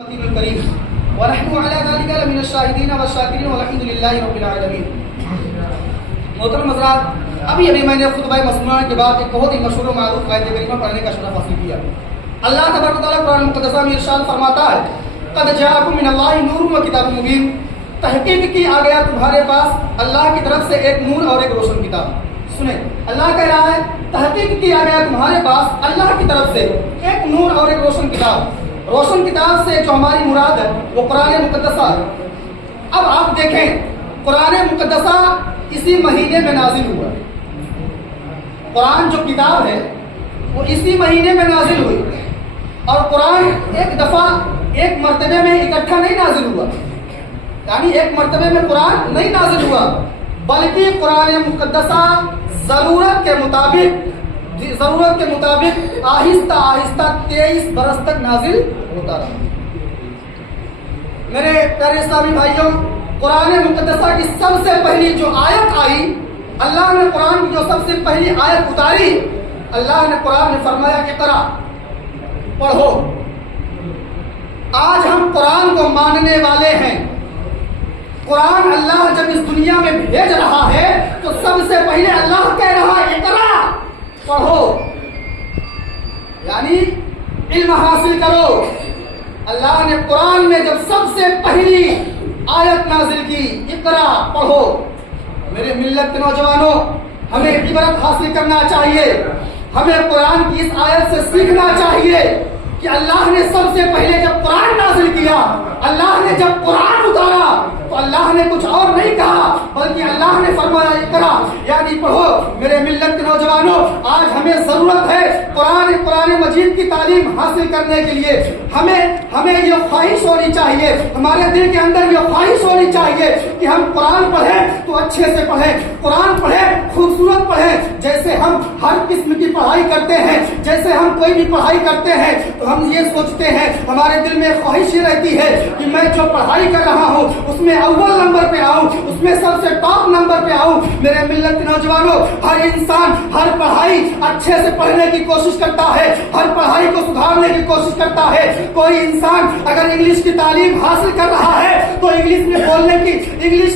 الكريم ونحن على ذلك لمن الشاهدين والشاکرین والحمد للہ رب العالمین۔ محترم حضرات، ابھی میں نے خطبہ مسموعہ کے بعد ایک بہت ہی مشہور و معروف آیت کریمہ پڑھنے کا شرف حاصل کیا۔ اللہ تبارک و تعالیٰ قرآن مقدس میں ارشاد فرماتا ہے قد جاءکم من اللہ نور و کتاب مبین، تحقیق کی آ گیا تمہارے پاس اللہ کی طرف سے ایک نور اور ایک روشن کتاب۔ سنیں، اللہ کہہ رہا ہے تحقیق کی آ گیا تمہارے پاس اللہ کی طرف سے ایک نور اور ایک روشن کتاب۔ روشن کتاب سے جو ہماری مراد ہے وہ قرآن مقدسہ ہے۔ اب آپ دیکھیں، قرآن مقدسہ اسی مہینے میں نازل ہوا۔ قرآن جو کتاب ہے وہ اسی مہینے میں نازل ہوئی، اور قرآن ایک دفعہ ایک مرتبے میں اکٹھا نہیں نازل ہوا، یعنی ایک مرتبے میں قرآن نہیں نازل ہوا، بلکہ قرآن مقدسہ ضرورت کے مطابق آہستہ آہستہ 23 برس تک نازل ہوتا رہا۔ میرے پیارے اسلامی بھائیوں، قرآن مقدسہ کی سب سے پہلی جو آیت آئی، اللہ نے قرآن کی جو سب سے پہلی آیت اتاری، اللہ نے قرآن نے فرمایا کہ اقرا، پڑھو۔ آج ہم قرآن کو ماننے والے ہیں۔ قرآن اللہ جب اس دنیا میں بھیج رہا ہے تو سب سے پہلے اللہ کہہ رہا ہے اقرا، پڑھو، یعنی علم حاصل کرو۔ اللہ نے قرآن میں جب سب سے پہلی آیت نازل کی اقرا، پڑھو۔ میرے ملت کے نوجوانوں، ہمیں عبرت حاصل کرنا چاہیے، ہمیں قرآن کی اس آیت سے سیکھنا چاہیے کہ اللہ نے سب سے پہلے جب قرآن نازل کیا، اللہ نے جب قرآن اتارا تو اللہ نے کچھ اور نہیں کہا، بلکہ اللہ نے فرمایا اقرا، یعنی پڑھو۔ میرے ملت کے نوجوانوں، آج ہمیں ضرورت ہے قرآن مجید کی تعلیم حاصل کرنے کے لیے۔ ہمیں یہ خواہش ہونی چاہیے، ہمارے دل کے اندر یہ خواہش ہونی چاہیے کہ ہم قرآن پڑھیں تو اچھے سے پڑھیں، قرآن پڑھیں خوبصورت پڑھیں۔ جیسے ہم ہر قسم کی پڑھائی کرتے ہیں، جیسے ہم کوئی بھی پڑھائی کرتے ہیں تو ہم یہ سوچتے ہیں، ہمارے دل میں خواہش یہ رہتی ہے کہ میں جو پڑھائی کر رہا ہوں اس میں اول نمبر پہ آؤں، اس میں سب سے ٹاپ نمبر پہ آؤں۔ میرے ملت کے نوجوانوں، ہر انسان ہر پڑھائی اچھے سے پڑھنے کی کوشش کرتا ہے، ہر پڑھائی کو سدھارنے کی کوشش کرتا ہے۔ کوئی انسان اگر انگلش کی تعلیم حاصل کر رہا ہے تو انگلش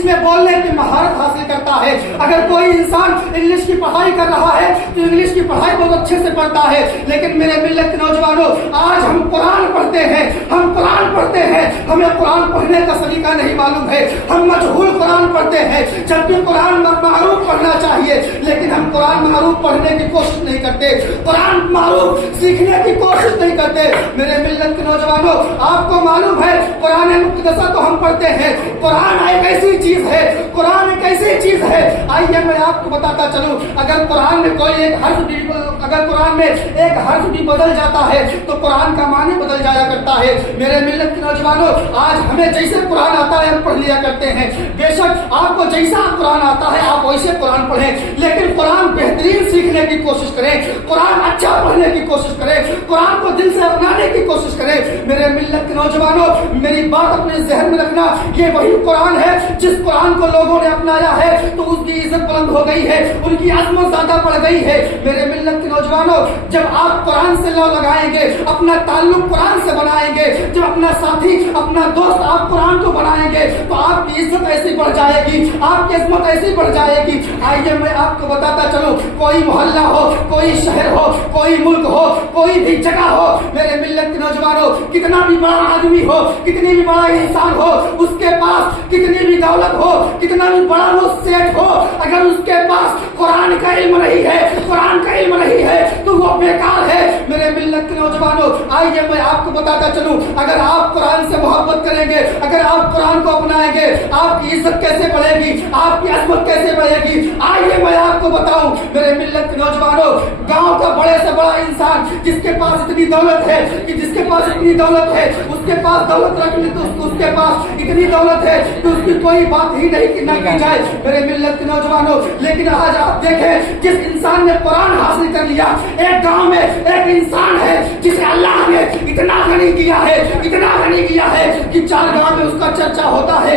میں بولنے کی مہارت حاصل کرتا ہے۔ اگر کوئی انسان انگلش کی پڑھائی کر رہا ہے تو انگلش کی پڑھائی بہت اچھے سے پڑھتا ہے۔ لیکن میرے ملت کے نوجوانوں، آج ہم قرآن پڑھتے ہیں، ہمیں قرآن پڑھنے کا سلیقہ نہیں معلوم ہے، ہم مجہول قرآن پڑھتے ہیں، جبکہ قرآن معروف پڑھنا چاہیے، لیکن ہم قرآن معروف پڑھنے کی کوشش نہیں کرتے، قرآن معروف سیکھنے کی کوشش نہیں کرتے۔ میرے ملت کے نوجوانوں، آپ کو معلوم ہے قرآن مقدسہ تو ہم پڑھتے ہیں، قرآن ایک ایسی چیز ہے، آئیے میں آپ کو بتاتا چلوں، اگر قرآن میں ایک حرف بھی بدل جاتا ہے تو قرآن کا معنی بدل جایا کرتا ہے۔ میرے ملت کے نوجوانوں، آج ہمیں جیسے قرآن آتا ہے ہم پڑھ لیا کرتے ہیں، بے شک آپ کو جیسا قرآن آتا ہے آپ ویسے قرآن پڑھیں، لیکن قرآن بہترین سیکھنے کی کوشش کریں، قرآن اچھا پڑھنے کی کوشش کریں، قرآن کو دل سے اپنانے کی کوشش کریں۔ میرے ملت کے نوجوانوں، میری بات اپنے ذہن میں رکھنا، یہ وہی قرآن ہے جس قرآن کو لوگوں نے اپنایا ہے تو اس کی عزت بلند ہو گئی ہے، ان کی عظمت زیادہ بڑھ گئی ہے۔ میرے ملت کے نوجوانوں، جب آپ قرآن سے لو لگائیں گے، اپنا تعلق قرآن سے بنائیں گے، جب اپنا ساتھی اپنا دوست آپ قرآن کو بنائیں گے تو آپ کی عزت ایسی بڑھ جائے گی، آپ کی عظمت ایسی بڑھ جائے گی۔ آئیے میں آپ کو بتاتا چلوں، کوئی محلہ ہو، کوئی شہر ہو، کوئی ملک ہو، کوئی بھی جگہ ہو، میرے ملت کے نوجوانوں، کتنا بھی بڑا آدمی ہو، کتنی بھی بڑا انسان ہو، اس کے پاس کتنی بھی دولت ہو، کتنا بھی بڑا وہ سیٹ ہو، اگر اس کے پاس قرآن کا علم نہیں ہے تو وہ بیکار ہے۔ میرے ملت کے نوجوانوں، آئیے میں آپ کو بتاتا چلوں، اگر آپ قرآن سے محبت کریں گے، اگر آپ قرآن کو اپنائیں گے، آپ کی عزت کیسے بڑھے گی، آپ کی عظمت کیسے بڑھے گی۔ آئیے میں آپ کو بتاؤں، میرے ملت کے نوجوانوں، گاؤں کا بڑے سے بڑا انسان جس کے پاس اتنی دولت ہے اس کے پاس دولت رکھ لی تو اس کے پاس اتنی دولت ہے کہ اس کی کوئی بات ہی نہیں کی جائے۔ میرے ملت کے نوجوانوں، لیکن آج آپ دیکھیں، جس انسان نے قرآن حاصل کر لیا، ایک گاؤں میں ایک انسان ہے جسے اللہ نے اتنا غنی کیا ہے کہ 4 گاؤں میں اس کا چرچا ہوتا ہے،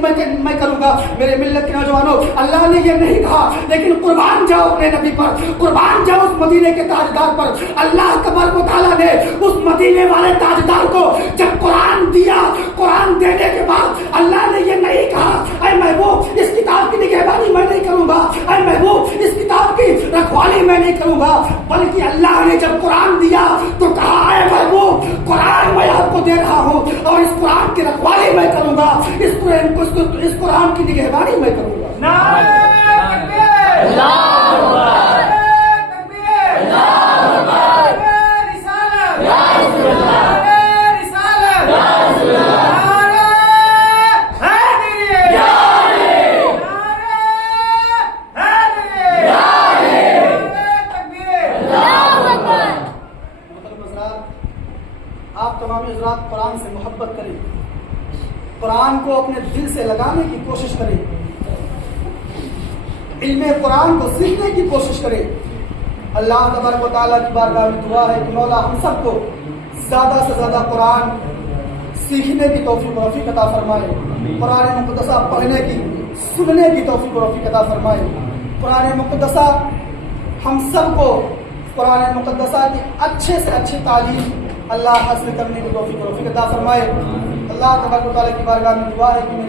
میں کروں گا. میرے ملت کے نوجوانوں, اللہ نے یہ نہیں کہا, لیکن قربان جاؤ اپنے نبی پر, قربان جاؤ اس مدینے کے تاجدار پر. اللہ تبارک و تعالیٰ نے اس مدینے والے تاجدار کو جب قرآن دیا, قرآن دینے کے بعد اللہ نے یہ نہیں کہا اے محبوب اس کتاب کی نگہبانی میں نہیں کروں گا, اے محبوب اس کتاب کی رکھوالی میں نہیں کروں گا, بلکہ اللہ نے جب قرآن دیا تو کہا اے محبوب قرآن میں آپ کو دے رہا ہوں اور اس قرآن کی رکھوالی میں کروں گا, اس قرآن کی نگہبانی میں کروں گا. نعرہ تکبیر, اللہ اکبر, تکبیر, اللہ اکبر, رسالت, یا رسول اللہ, رسالت, یا رسول اللہ, نعرہ حیدری, یا علی, نعرہ حیدری, یا علی, نعرہ تکبیر, اللہ اکبر. محترم حضرات, آپ تمام حضرات قرآن سے محبت کریں, قرآن کو اپنے دل سے لگانے کی کوشش کریں, علم قرآن کو سیکھنے کی کوشش کریں. اللہ تبارک و تعالیٰ کی بارگاہ میں دعا ہے کہ مولا ہم سب کو زیادہ سے زیادہ قرآن سیکھنے کی توفیق و رفیق عطا فرمائے, قرآن مقدسہ پڑھنے کی سننے کی توفیق و رفیق عطا فرمائے. قرآن مقدسہ ہم سب کو قرآن مقدسہ کی اچھے سے اچھی تعلیم اللہ حاصل کرنے کی توفیق و رفیق عطا فرمائے. اللہ تبارک و تعالیٰ کی بارگاہ میں دعا ہے کہ